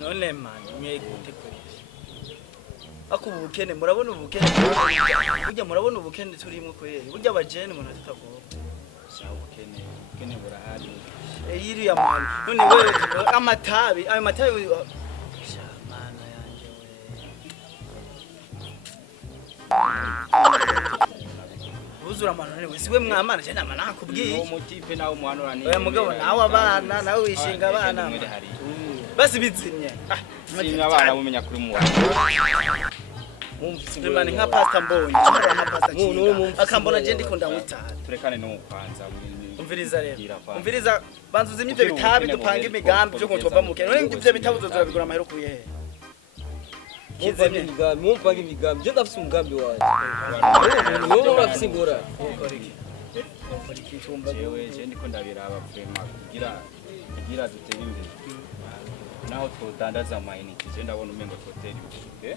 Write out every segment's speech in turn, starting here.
none man mwegute kwese akubukene murabona ubukene burya murabona ubukene turimo kwese burya abajene umuntu atatagoba sawa ubukene burahari iriya man none wewe amatabi ayo matabi mana yanje we uzura mano none wese we mwamana je namana nakubwiye uwo mutipe nawo mwanura ni oya mugabo nawe abana nawe wishinga abana basi bizimye singa abana mumenya kuri mu Mumfimani nka pasta mbonye cyangwa nka pasta kinga akambona je ndiko ndamutata turekane no kwanza umviriza rero umviriza banzuze imivyo bitabi dupanga imigambi byo kutova mu kene none ivyo bitabu zozabigura amahero kuye kizemye imigambi mumpanga imigambi je ndafise umugambi waje wowe urafise ingora jewe je ndiko ndabiraba vrema kugira dutere imbere naho twodandaza amayinite je ndabona umengo twoteri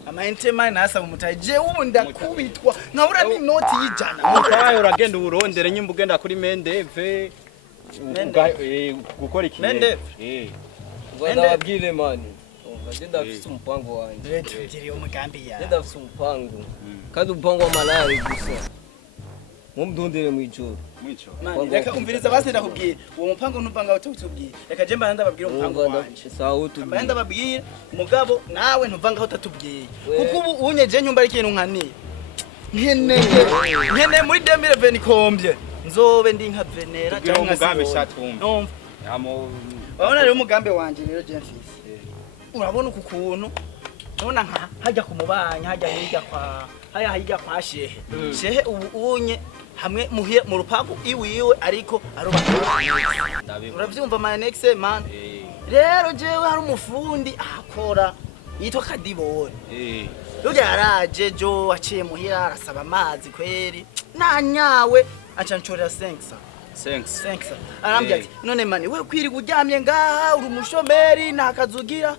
amayinite mine nasa umutaye je ubu ndakubitwa nkabura ni noti y'ijana mutaye uragenda urondere nyimba ugenda kuri Mendeve gukora iki ndababwire mani je ndafise umupango wanje tugiriye umugambi ya je ndafise umupango kandi umupango w'amalari gusa mumdondere mwijoro reka umviriza basi ndakubwiye uwo mupango ntupanga utubwiye reka je mbanda babwira umupango wanje sawa utubwiye mbanda babwira mugabo nawe ntuvanga aho utatubwiye kuko ubu unyeje nyumba ari ikintu nkani nkene muri 2020 kombye nzobe ndi nka Venera cyangwa umugambi shatumva urabona rero umugambi wanje rero je mfise urabona ukuntu ubona nka hajya kumubanya hajya hirya kwa shehe ubu unye hamwe muhiye mu rupagu iwiwe ariko arubaka uravyumva my next man rero jewe hari umufundi akora yitwa Kadibone Ruga yaraje jo aciye muhira arasaba amazi kweri nanyawe acanchorera 500 arambye ati none mani we kwiri kuryamye ngaha uri umushomeri nakazugira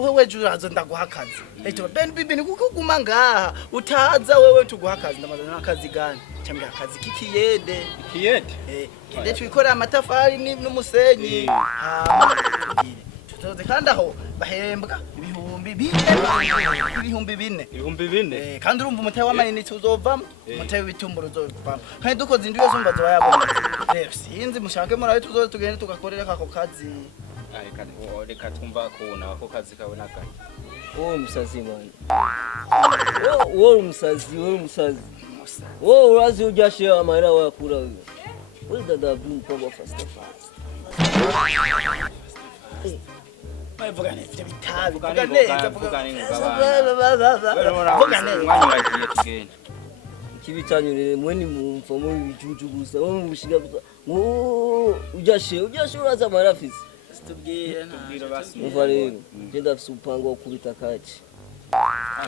wewe jurazo ndaguhakaza eto ben bibi nikukuguma ngaha utaza wewe tuguhakaza ndamazana akazi gani cyambye akazi kikiyede kiyede twikora amatafari n'umusenyi tuzoze kandi aho bahembwa ibihumbi bine kandi urumva umutahe w'amayinite uzovamo umutahe w'ibitumburo uzovamo kandi dukoze indi yose umbazo wayabona rero sinzi mushake murabe tuzoze tugende tugakorera kako kazi reka twumva kubona ako kazi kawe nakanye wowe musazi mani wowe musazi wowe urazi ujyashe amahera wayakura wewe dada bring power fast vuga neza bitabi vuga neza kibitanyurire mweni mumfa mu bijuju gusa wo mushiga ngo ujyashe uraza marafisi tubwire basi umva rero je ndafise upango wo kubita kaci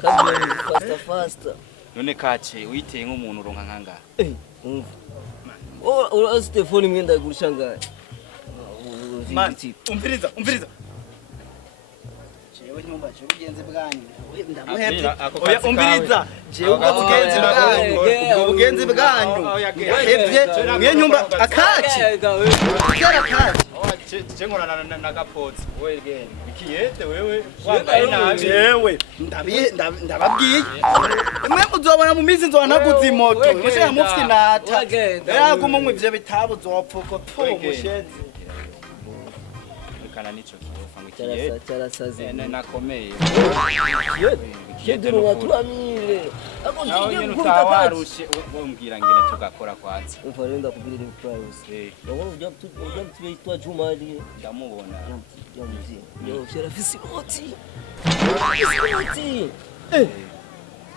kandi fast none kace uyiteye nk'umuntu uronka nkanga umva urazi telefone imwe ndagurisha ngaye umviriza jewe nyumba cyo ubugenzi bwanyu ndamuhebye oya umviriza jewe ubugenzi bwanyu yahebye mwe nyumba akaci cengorana na gapotsi wewe gene ikiyete wewe wambaye nabi jewe ndababwiye mwe muzobona mu minsi nzobanaguza imoto mushaka mufite nata yaguma mu ivyo bitabo zopfuko mushenzi kana nico kiyofa ngikiyete cyarasaze nakomeye kiyete n'uwaturamire ako ngiye gutawarushe umbwira ngene tugakora kwanza umva ndakubwira price urabona ujya tubitwa Jumari ndamubona yo shera fisinoti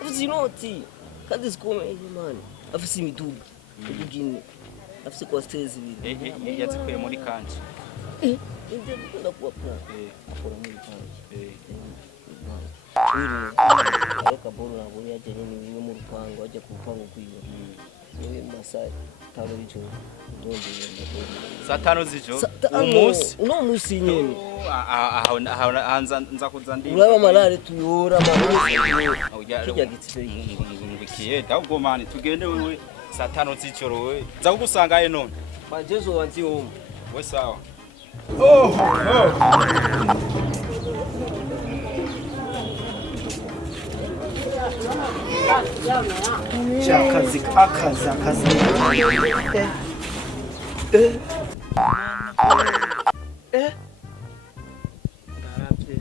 fisinoti kandi zikomeye man afise imiduga udugine afise kwastezi ibiri yazikuye muri kanci Inde ndakunda kuwa plan akora muri kanci ariko boro nabo yajyanye n'imwe mu rupango ajya ku rupango kwiyo niwe masaje tano bicho ndondeye saa 5 z'ijoro umunsi nyene hanza nza kuza ndi uraba malare tuyora kijya gitsire ngikiyeta ubwo mani tugende wewe saa 5 z'ijoro wewe nza kugusanga none majezo wanzi home we sawa akazi ndarabye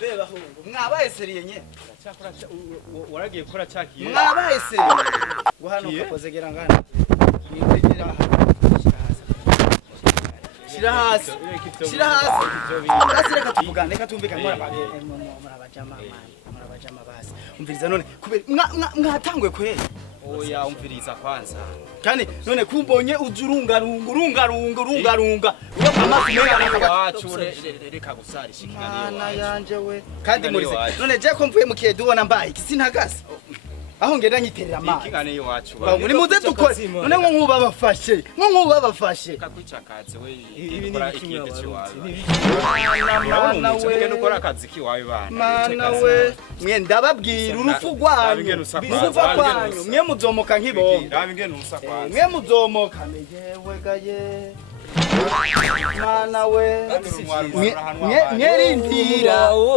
beba hungu mwabaye seriye nye waragiye gukora cyakiye mwabaye seriye ngo hano ukakozegera ngana shira hasi reka tuvugane reka tumvikane murabajama basi umviriza none kubera mwatanguye kweli oya umviriza kwanza kandi none kumbonye urungarunga wacu reka gusara shikana yanje we kandi muri none je ko mvuye mu kiye dubona mbaye kisintagase aho ngenda nyiterera amazi ikingane iwacu muri muze dukore none nko nk'ubabafashe kakwicakatse we ibi ni ikindi kiwawe mana we ukora akazi kiwawe bana mana we mwe ndababwira urufu rwanyu bizuva kwanyu mwe muzomoka nk'ibombo rabi ngene usa kwanza mwe muzomoka yewe gaye mana we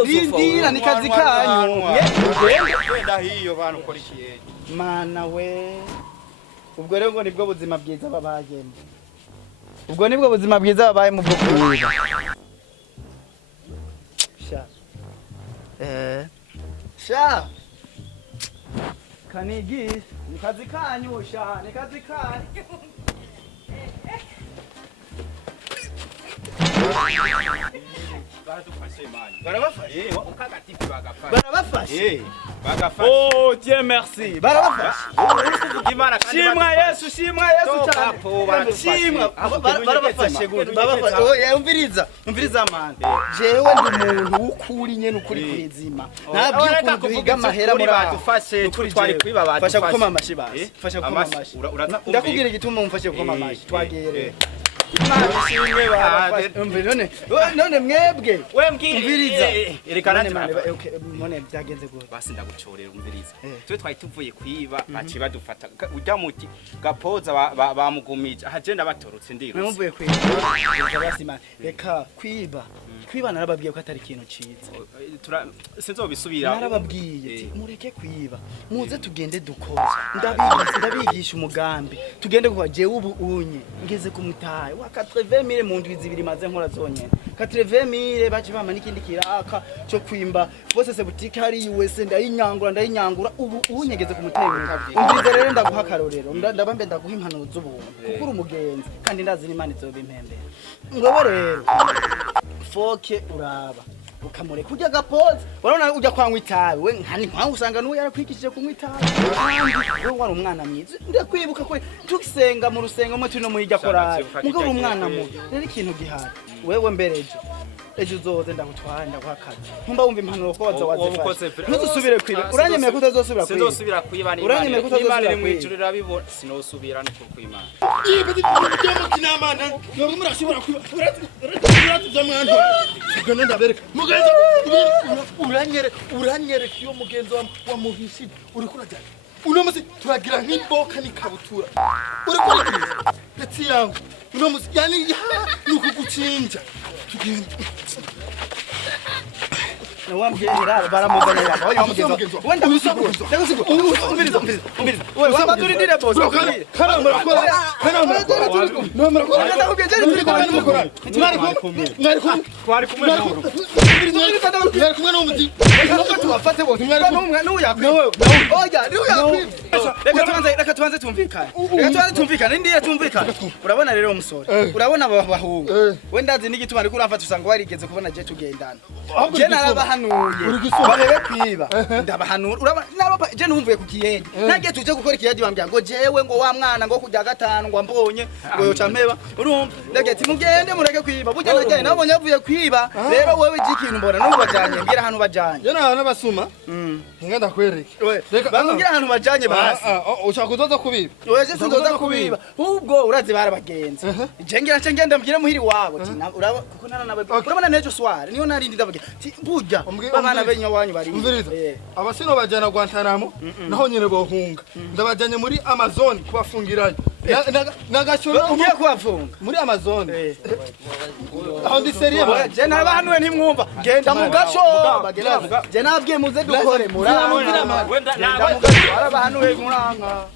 rindira ni kazi kanyu wenda hiyo bana ukora ikiye mana we ubwo rero ngo nibwo buzima bwiza babayemo ubwo nibwo buzima bwiza babaye mu bwo kwiba sha kanigis ni kazi kanyu sha ni kazi kanyu barabafashe ukagatifu bagafashe barabafashe bagafashe oh Dieu merci barabafashe shimwa Yesu cyane shimwa barabafashe gute barabafashe oh umviriza man jewe ndi umuntu w'ukuri nyene ukuri kwizima ntabyo kuduhiga amahera muri badufashe twari kwiba badufashe fasha gukoma amashi basi fasha gukoma amashi ndakubwira igituma mumfashe gukoma amashi twagere none mwebwe umviriza none byagenze gute basi ndagucorera umviriza twe twari tuvuye kwiba baci badufata ujya muti gapoza bamugumije agenda batorotse ndiro muvuye kwiba basima reka kwiba narababwiye ko atari ikintu ciza sinzobisubira narababwiye mureke kwiba muze tugende dukoze ndabigisha umugambi tugende kwa jewe ubu unye ngeze kumutaye wa 80,000 mu ndwi zibiri maze nkora zonyene 80,000 baci bama n'ikindi kiraka cyo kwimba bose se butike hari USA ndayinyangura ubu unyegeze kumutaye umvirize rero ndaguha akarorero ndabambe ndaguha impanuro z'ubuntu kuko uri umugenzi kandi ndazi n'Imana izoba impembere ngowe rero foke uraba ukamure kujya gapoza urabona ujya kwanywa itabi we nkani nkwangu usanga nuwe yarakwikishije kunywa itabi we wari umwana mwiza ndakwibuka ko tugisenga mu rusengo mwe turi no muyijya korari mugabo umwana mubi rero ikintu gihari wewe mbere ejo uzoze ndagutwara ndaguhakaza ntumba wumva impanuro ko wazifashe ntuzusubire kwiba uranyemeye ko utazosubira kwiba sinzosubira kwiba uranyemeye ko utazosubira kwiba ijuru rabibona sinosubira no kwimana ibi byo kinamana no murashobora kwiba uratuje mwana gane ndabereka mugenzi uranyereka iyo mugenzi wa muhisi uri kurajya uno musi turagira nk'imboka n'ikabutura uri kurikiriza ati yangu uno musi yani nukugucinja tugenda wambwira baramuzana yabo oya mugenzi wenda gusigura umviriza wewe wamaduri ndire boss kana murakora no murakora kada kugenzera turi kwa mukora twari kumwe n'umuti tubafate bose reka tubanze tumvikane ndiye tumvikane urabona rero umusore urabona abahungu wenda azi n'igituma ariko uramfata usanga warigeze kubona je tugendana je narabahanuye barebe kwiba ndabahanura urabona naba je numvuye ku kiyedi nage tuje gukora ikiyedi bambya ngo jewe ngo wa mwana ngo kujya gatanu ngo mbonye ngo yoca mpeba urumva ndage ati mugende mureke kwiba burya naje nabonye avuye kwiba rero wewe ikintu mbona n'ubu bajanye ngira hano bajanye je na basuma hinga ndakwereke bambwira hano bajanye basi ushaka kuzoza kubiba oya je sinzoza kubiba ubwo urazi barabagenze je ngira nce ngenda mbwire muhiri wabo ati uraba kuko naranabe urabona nejo sware niyo narindi ndabagira ati burya oya abana benya wanyu bari umviriza abasino bajana Guantanamo naho nyene bohunga ndabajanye muri Amazon kubafungirayo nagashoro ugiye kubafunga muri Amazon aho ndi serie ba je nabahanuwe ntimwumva genda mu gaco je nabwiye muze dukore murabona wenda nawe arabahanuwe muranka